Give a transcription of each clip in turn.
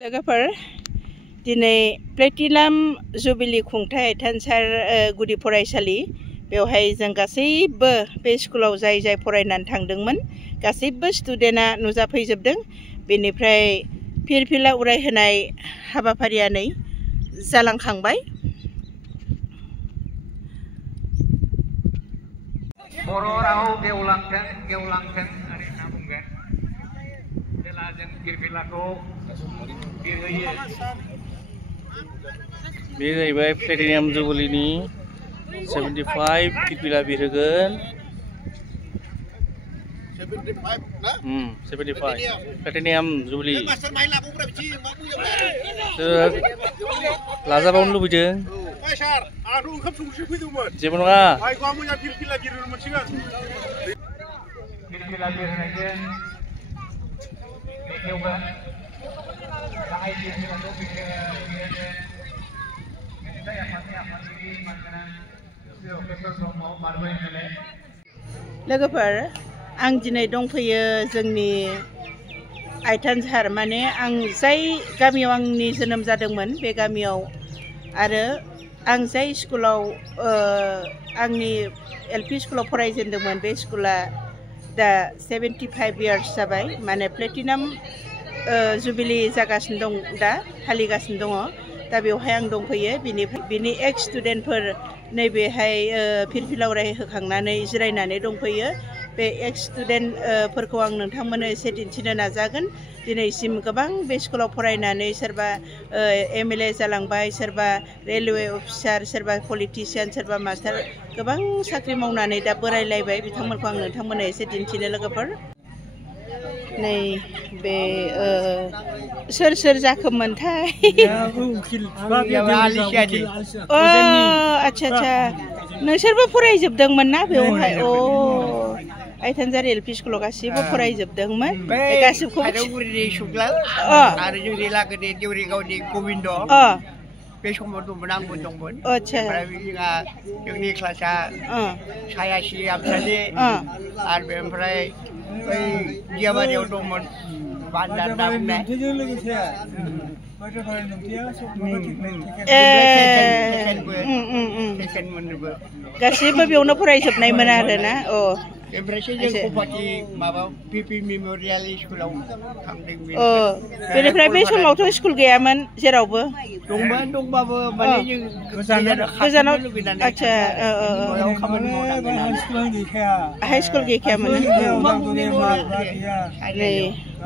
लोगोफोर दिनै platinum jubilee खुंथाय थानसार गुदि फरायसालि बेवहाय जों गासैबो बे स्कुलाव जाय फरायनानै थांदोंमोन गासैबो स्टुडेन्टआ नुजाफैजोबदों। बेनिफ्राय फिरफिला उरायहोनाय हाबाफारिया नै जालांखांबाय। बर' राव गेवलांथों होननानै बुंगोन जेला जों फिरफिलाखौ बिरहोयो। बे जाहैबाय प्लेटिनाम जुबिलीनि 75 फिरफिला बिरहोगोन। 75 प्लेटिनाम जुबिली लाजाबावनो लुबैदों। जेबो नङा। फिरफिला बिरहोनायजों बेखेवगोन गाहाय फिरफिलाखौ बिरहोगोन। लोगोफोर आं दिनै दंफैयो जोंनि आइथानसार माने आं जाय गामियाव आंनि जोनोम जादोंमोन बे गामियाव आरो आं जाय स्कुलाव आंनि एलपि स्कुलाव फरायजेनदोंमोन बे स्कुला दा 75 इयार्स जाबाय माने प्लेटिनाम जुबिली जागासिनो दं दा फालिगासिनो दङ। दा बेवहाय आं दंफैयो। बिनि एक्स स्टुडेन्टफोर नैबेहाय फिरफिला उरायहोखांनानै जिरायनानै दंफैयो। बे एक्स स्टुडेन्टफोरखौ आं नोंथांमोननो एसे दिन्थिनो नाजागोन। दिनैसिम गोबां बे स्कुलाव फरायनानै सोरबा MLA जालांबाय, सोरबा रेलवे अफिसार, सोरबा पलिटिशियान, सोरबा मास्टार गोबां साख्रि मावनानै दा बोरायलायबाय। बिथांमोनखौ आं नोंथांमोननो एसे दिन्थिनो लोगोफोर। नै बे सोर जाखोमोनथाय आच्छा नोंसोरबो फरायजोबदोंमोन ना बेवहाय? आइथानसार एलपि स्कुलाव गासिबो फरायजोबदोंमोन गासिबखौ आरो जोंनि लागोनि देवरिगावनि गबिन्द बे समाव दंमोन आंबो दंमोन। आच्छा जोंनि क्लासआ 86 आमसालि आरो बेनिफ्राय बै दियाबारियाव दंमोन बान्दार दामनाय गासिबो बेयावनो फरायजोबनायमोन आरोना। ओमफ्रायसो जों कपाटि माबा PP मेम'रियेल स्कुलाव थांदों। बेनिफ्राय बे समावथ' स्कुल गैयामोन जेरावबो। दंमोन दंबाबो माने जों गोजानाव आच्छा हाइ स्कुल गैखायामोन। नै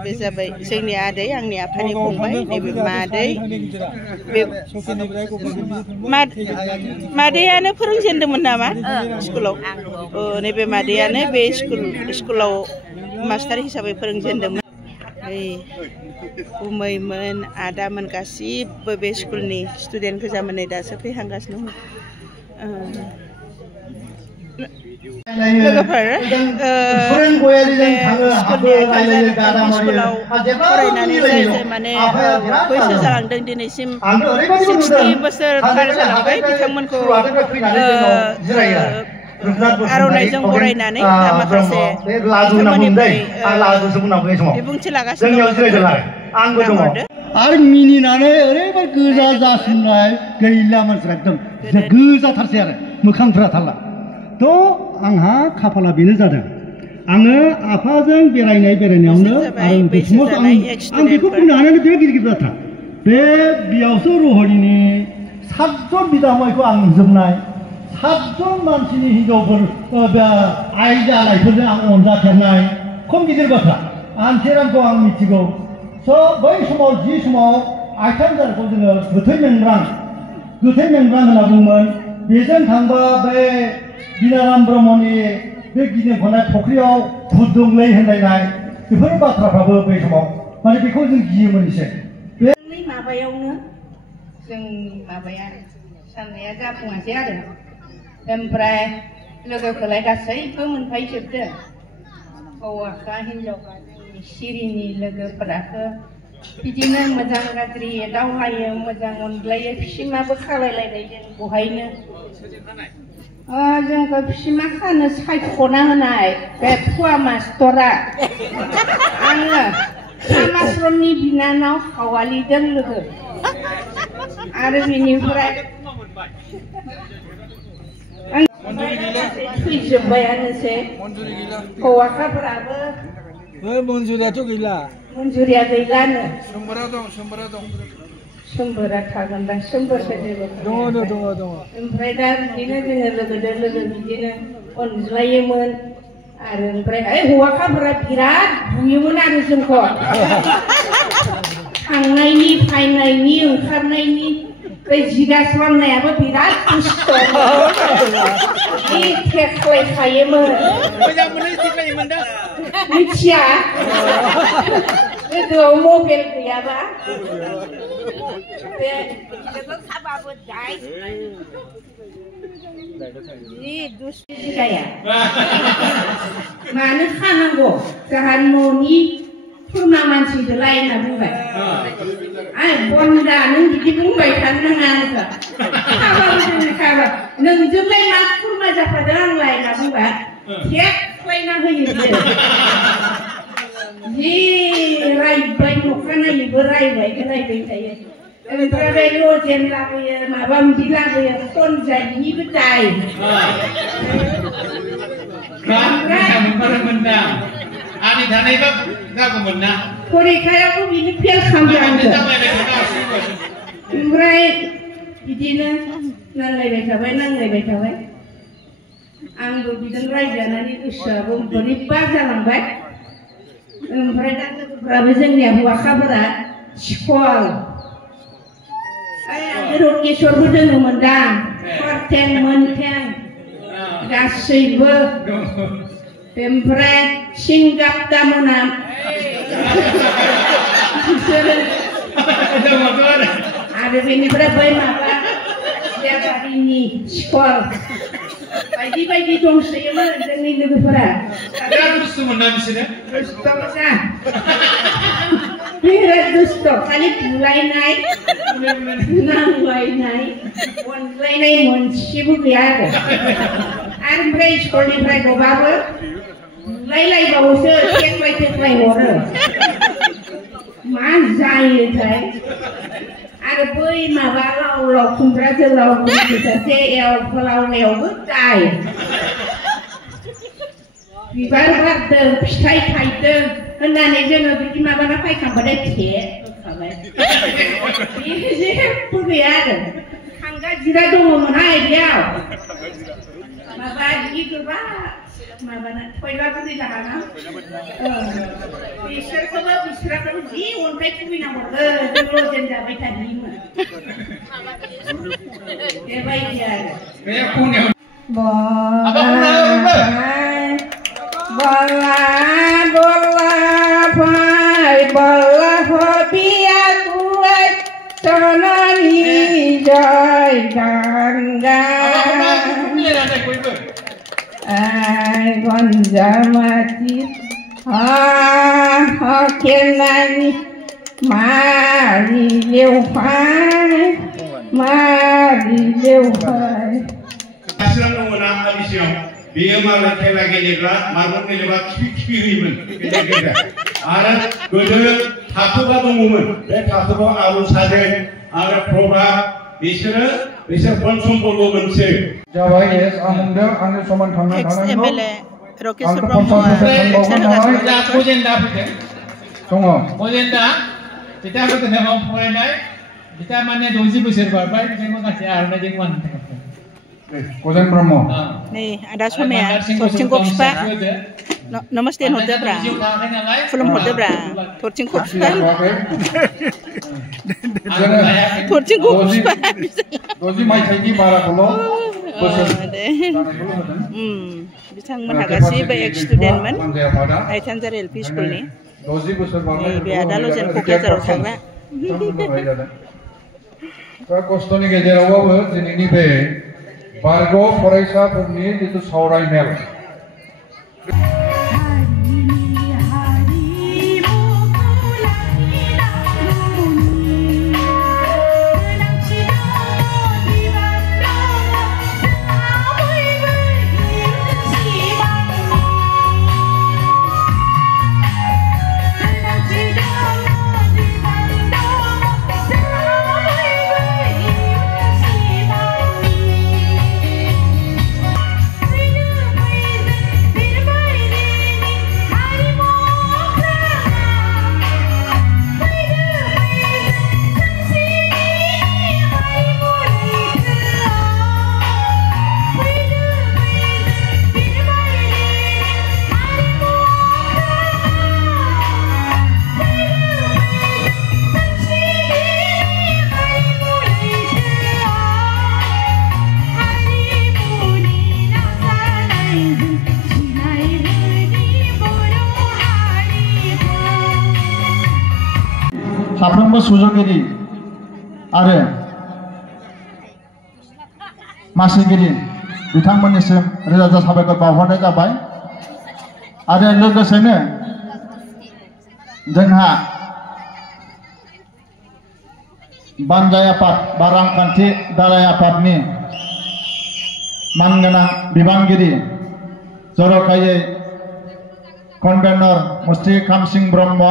बे जाबाय जोंनि आदै, आंनि आफानि फंबाय। नैबे मादैयानो फोरोंजेनदोंमोन नामा स्कुलाव? नैबे मादैयानो बे स्कुलाव मास्टार हिसाबै फोरोंजेनदोंमोन। उमैमोन, आदामोन गासिबो बे स्कुलनि स्टुडेन्ट गोजामोन। नै दासो फैहांगासिनो दं। लोगोफोर स्कुलाव फरायनानै जाय माने बैसो जालांदों दिनैसिम 60 बोसोर पार जालांबाय बिथांमोनखौ आर'नाइजों बरायनानै माखासे बिथांमोननिफ्राय बिबुंथि लागासिनो दं। आरो मिनिनानै ओरैबायदि गोजा जासिननाय गैला मानसिफ्रा एकदम गोजाथारसै आरो मोखांफ्रा थाला। थ' आंहा खाफाला बेनो जादों आङो आफाजों बेरायनायावनो आरो बे समाव आं बेखौ बुंनो हानायानो बे गिदिर बाथ्रा। बे बियावसो रहरिनि 7 जन बिदा फंबायखौ आं नुजोबनाय, 7 जन मानसिनि हिनजावफोर आइ जानायफोरजों आं अनजाफेरनाय खम गिदिर बाथ्रा। आन्थेरामखौ आं मिथिगौ। स' बै समाव जि समाव आइथानसारखौ जोङो गोथै मेंब्रां होनना बुङोमोन। बेजों थांबा बे बिनाराम ब्रह्मनि बे गिदिं खननाय फुख्रियाव फुदुंलै होनलायनाय बेफोर बाथ्राफ्राबो बै समाव माने बेखौ जों गियोमोन एसे। बे माबायावनो जों माबाया साननाया जाफुङासै आरो ओमफ्राय लोगोखौलाय गासैबो मोनफायजोबदों। हौवाखा हिनजावखा जोंनि सिरिनि लोगोफोराखौ बिदिनो मोजां गाज्रि एदावलायो, मोजां अनज्लायो। फिसिमाबो खालायलायबाय जों बहायनो। जोंखौ फिसिमा खानो सायख'ना होनाय बे फुवा मास्टरा आङो सामाश्रमनि बिनानाव हावालिजों लोगो आरो बिनिफ्राय थैजोब्बायानोसै हौवासाफोराबो मन्जुरियाथ' गैला मन्जुरिया गैलानो सोमबोरा दं सोमबोरा थागोन दा सोमबोरसो जेबो दङ ओमफ्राय दा बिदिनो जोङो लोगोजों लोगो बिदिनो अनज्लायोमोन आरो ओमफ्राय हौवासाफोरा बिराद बुयोमोन आरो जोंखौ थांनायनि फायनायनि ओंखारनायनि बे जिगास्रांनायाबो बिराद खस्थ' थेख्लायखायोमोन मिथिया गोदोआव मबाइल गैयाबा मानो खानांगौ जोंहा न'नि खुरमा मानसिखौलाय होनना बुंबाय बन्दा नों बिदि बुंबाय थानो नाङा आंखौ खाबाबो जोंनो खाबा नोंजोंलाय मा खुरमा जाफादों आंलाय होनना बुंबा थेख्लायना होयो जि रायबाय नखानायैबो रायबाय थायो ओमफ्राय बे लजेन लाबोयो माबा माबि लाबोयो खनजायनिबो दाय आंनि थानायबा जागौमोन ना फरिखायाबो बिदि फेल खालामदों ओमफ्राय बिदिनो नांलायबाय थाबाय आंबो बिदिनो रायजानानै गोसोआबो बोरैबा जालांबाय ओमफ्राय दा लोगोफोराबो जोंनिया हौवासाफोरा स्कुल रकेशरबो दोङोमोन दा खरथें मोनथें गासैबो ओमफ्राय सिंगाप्ता मोना आरो बेनिफ्राय बै माबा जाबारिनि स्कुल बायदि बायदि दंसोयोमोन जोंनि लोगोफोरा बिराद दुस्थ'मोन ना बिसोरो बिराद दुस्थ' खालि बुलायनाय नांलायनाय अनज्लायनाय मोनसेबो गैया आरो ओमफ्राय स्कुलनिफ्राय गबाबो बुलायलायबावोसो थेख्लाय हरो मा जायोथाय आरो बै माबा लाव खुमब्रा जोलाव सासे एवलावनायावबो दाय बिबार बारदों फिथाइ थायदों होननानै जोङो बिदि माबाना फायखांबाथाय होखाबाय जेबो गैया आरो थांगा जिरा दङमोनहाय बेयाव माबा जि गोबा माबाना थयला बुरि जाहाना बिसोरखौबो जि अन्थाइ खुबैना हरगोन जों लजेन जाबाय थायोमोन बेबायदि आरो बला भाई बला हबिया गुआय सनानि जय गंगा गंजामाती हकेनानि मारि लेवफाय आश्रम दंमोन आलिसियाव बेयो मालाय खेला गेलेग्रा मार्बल गेलेबा खिफि होयोमोन आरो गोदो थाखोबा दङमोन बे थाखोबाव आलु साजों आरो प्रभा बिसोर बन सम्पदबो मोनसे जाबाय एस आं बुंदों आंनि समान थांना थानांगौ रकेशर ब्रह्मआ अजेन्दा फैदों दङ अजेन्दा बिथा गोदोनायाव फरायनाय बिथा माने 60 बोसोर बारबाय बिथांखौ गासै आरनायजों मान गजेन ब्रह्म नै आदा समाया थरथिंखौ फिफा नमस्ते हरदोब्रा खुलुम हरदोब्रा थरथिंखौ फिफा थरथिंखौ फिफा 60 मायथाइनि बाराखौल' बिथांमोनहा गासैबो एक्स स्टुडेन्टमोन आइथानजार एलपि स्कुलनि 60 बोसोर बारनाय बे आदा लजेन क'क्राझाराव थाग्रा खस्थ'नि गेजेरावबाबो दिनैनि बे बारग' फरायसाफोरनि जिथु सावरायमेल Did साफ्रोमबो सुजुगिरि आरो मासिगिरि बिथांमोननिसिम रोजा रोजा साबायखर बावहरनाय जाबाय आरो लोगोसेनो जोंहा बानजाय आफाद बा रांखान्थि दालाय आफादनि मानगोनां बिबानगिरि जर'खायै कनभेनर मुस्रि खामसिं ब्रह्म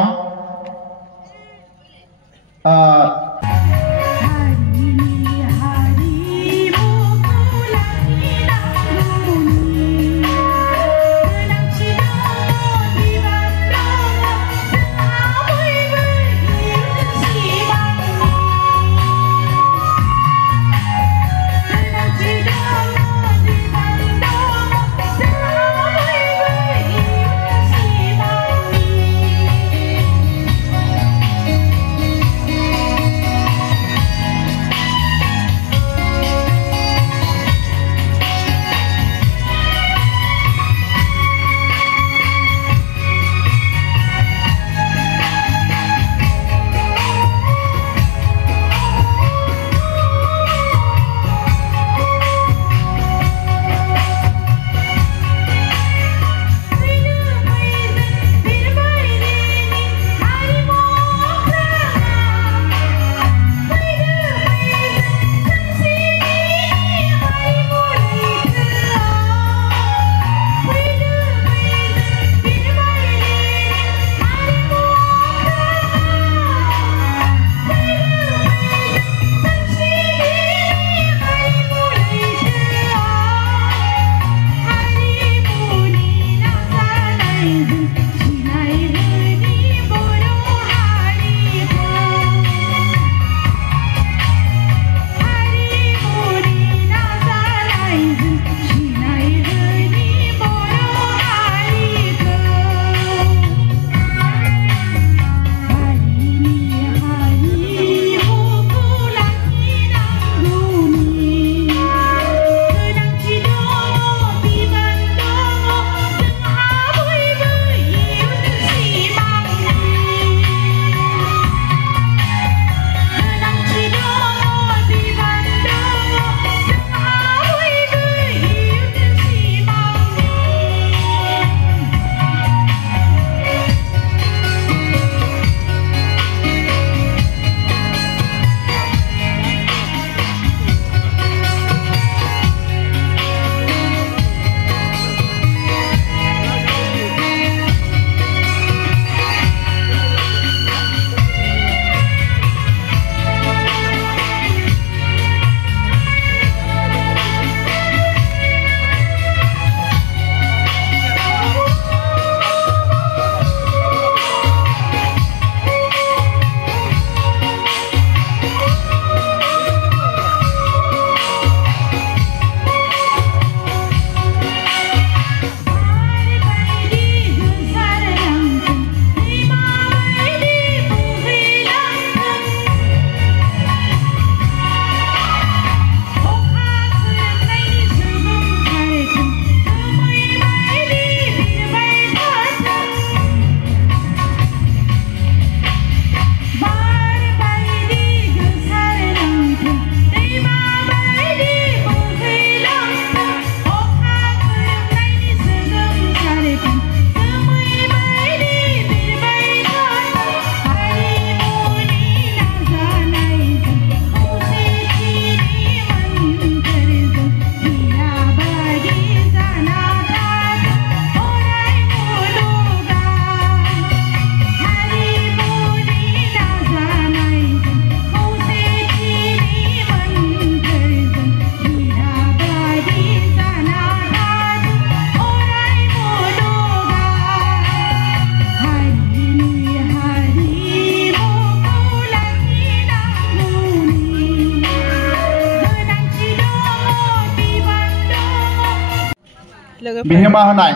बिहोमा होनाय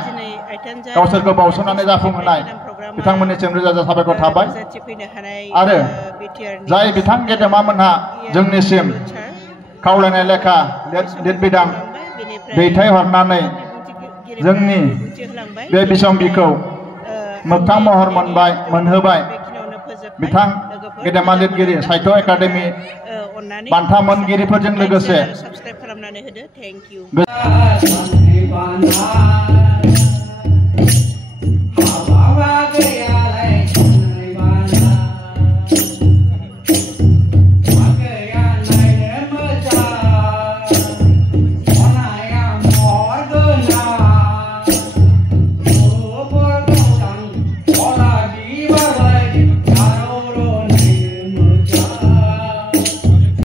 गावसोरखौ बावसोमनानै जाफुंहोनाय बिथांमोननिसिम रोजा रोजा साबायखर थाबाय आरो जाय बिथां गेदेमामोनहा जोंनिसिम खावलायनाय लेखा लिरबिदां दैथायहरनानै जोंनि बे बिसम्बिखौ मोगथां महर मोनहोबाय बिथां गेदेमा लिरगिरि साहित्य एकाडेमि अननानै बान्था मोनगिरिफोरजों लोगोसे साबस्क्राइब खालामनानै होदो थेंक इउ